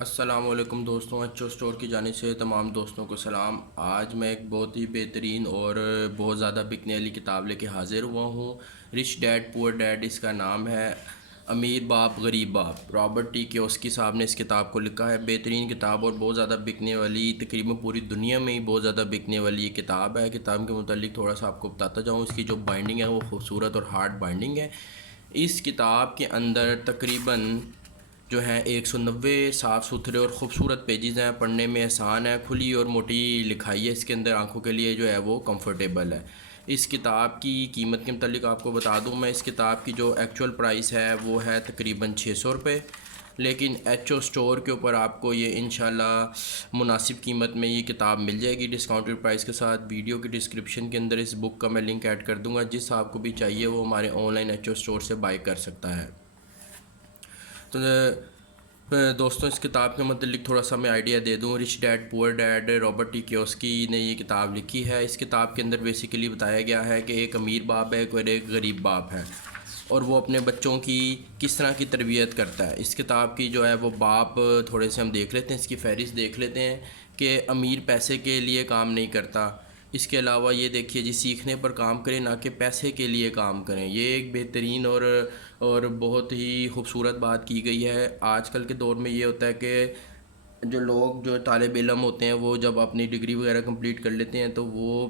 السلام علیکم دوستوں، ایچ او اسٹور کی جانب سے تمام دوستوں کو سلام۔ آج میں ایک بہت ہی بہترین اور بہت زیادہ بکنے والی کتاب لے کے حاضر ہوا ہوں۔ رچ ڈیڈ پور ڈیڈ اس کا نام ہے۔ امیر باپ غریب باپ، رابرٹ ٹی کیوسکی صاحب نے اس کتاب کو لکھا ہے۔ بہترین کتاب اور بہت زیادہ بکنے والی، تقریباً پوری دنیا میں ہی بہت زیادہ بکنے والی یہ کتاب ہے۔ کتاب کے متعلق تھوڑا سا آپ کو بتاتا جاؤں، اس کی جو بائنڈنگ ہے وہ خوبصورت اور ہارڈ بائنڈنگ ہے۔ اس کتاب کے اندر تقریباً جو ہے 190 صاف ستھرے اور خوبصورت پیجز ہیں، پڑھنے میں آسان ہے، کھلی اور موٹی لکھائی ہے اس کے اندر، آنکھوں کے لیے جو ہے وہ کمفرٹیبل ہے۔ اس کتاب کی قیمت کے متعلق آپ کو بتا دوں میں، اس کتاب کی جو ایکچول پرائس ہے وہ ہے تقریباً 600 روپے، لیکن ایچ او اسٹور کے اوپر آپ کو یہ انشاءاللہ مناسب قیمت میں یہ کتاب مل جائے گی ڈسکاؤنٹڈ پرائس کے ساتھ۔ ویڈیو کی ڈسکرپشن کے اندر اس بک کا میں لنک ایڈ کر دوں گا، جس آپ کو بھی چاہیے وہ ہمارے online H O store سے بائی کر سکتا ہے۔ تو دوستوں، اس کتاب کے متعلق تھوڑا سا میں آئیڈیا دے دوں۔ رچ ڈیڈ پور ڈیڈ، رابرٹ ٹی کیوسکی نے یہ کتاب لکھی ہے۔ اس کتاب کے اندر بیسیکلی بتایا گیا ہے کہ ایک امیر باپ ہے اور ایک غریب باپ ہے، اور وہ اپنے بچوں کی کس طرح کی تربیت کرتا ہے۔ اس کتاب کی جو ہے وہ باپ تھوڑے سے ہم دیکھ لیتے ہیں، اس کی فہرست دیکھ لیتے ہیں کہ امیر پیسے کے لیے کام نہیں کرتا۔ اس کے علاوہ یہ دیکھیے جی، سیکھنے پر کام کریں نہ کہ پیسے کے لیے کام کریں۔ یہ ایک بہترین اور بہت ہی خوبصورت بات کی گئی ہے۔ آج کل کے دور میں یہ ہوتا ہے کہ جو طالب علم ہوتے ہیں وہ جب اپنی ڈگری وغیرہ کمپلیٹ کر لیتے ہیں تو وہ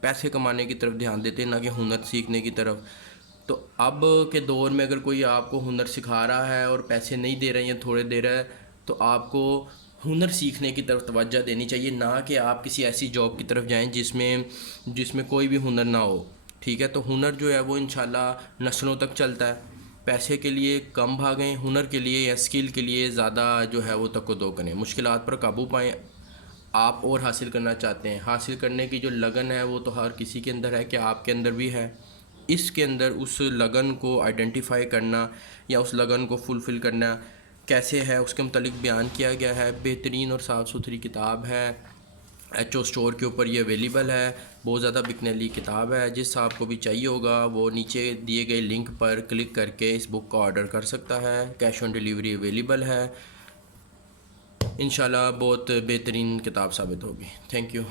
پیسے کمانے کی طرف دھیان دیتے ہیں، نہ کہ ہنر سیکھنے کی طرف۔ تو اب کے دور میں اگر کوئی آپ کو ہنر سکھا رہا ہے اور پیسے نہیں دے رہے ہیں، تھوڑے دے رہا ہے، تو آپ کو ہنر سیکھنے کی طرف توجہ دینی چاہیے، نہ کہ آپ کسی ایسی جاب کی طرف جائیں جس میں کوئی بھی ہنر نہ ہو۔ ٹھیک ہے، تو ہنر جو ہے وہ انشاءاللہ نسلوں تک چلتا ہے۔ پیسے کے لیے کم بھاگیں، ہنر کے لیے یا اسکل کے لیے زیادہ جو ہے وہ تک و دو کریں، مشکلات پر قابو پائیں۔ آپ اور حاصل کرنا چاہتے ہیں، حاصل کرنے کی جو لگن ہے وہ تو ہر کسی کے اندر ہے، کہ آپ کے اندر بھی ہے۔ اس کے اندر اس لگن کو آئیڈینٹیفائی کرنا یا اس لگن کو فلفل کرنا کیسے ہے، اس کے متعلق بیان کیا گیا ہے۔ بہترین اور صاف ستھری کتاب ہے، ایچ او اسٹور کے اوپر یہ اویلیبل ہے، بہت زیادہ بکنے والی کتاب ہے۔ جس آپ کو بھی چاہیے ہوگا وہ نیچے دیے گئے لنک پر کلک کر کے اس بک کا آرڈر کر سکتا ہے۔ کیش آن ڈیلیوری اویلیبل ہے۔ انشاءاللہ بہت بہترین کتاب ثابت ہوگی۔ Thank you.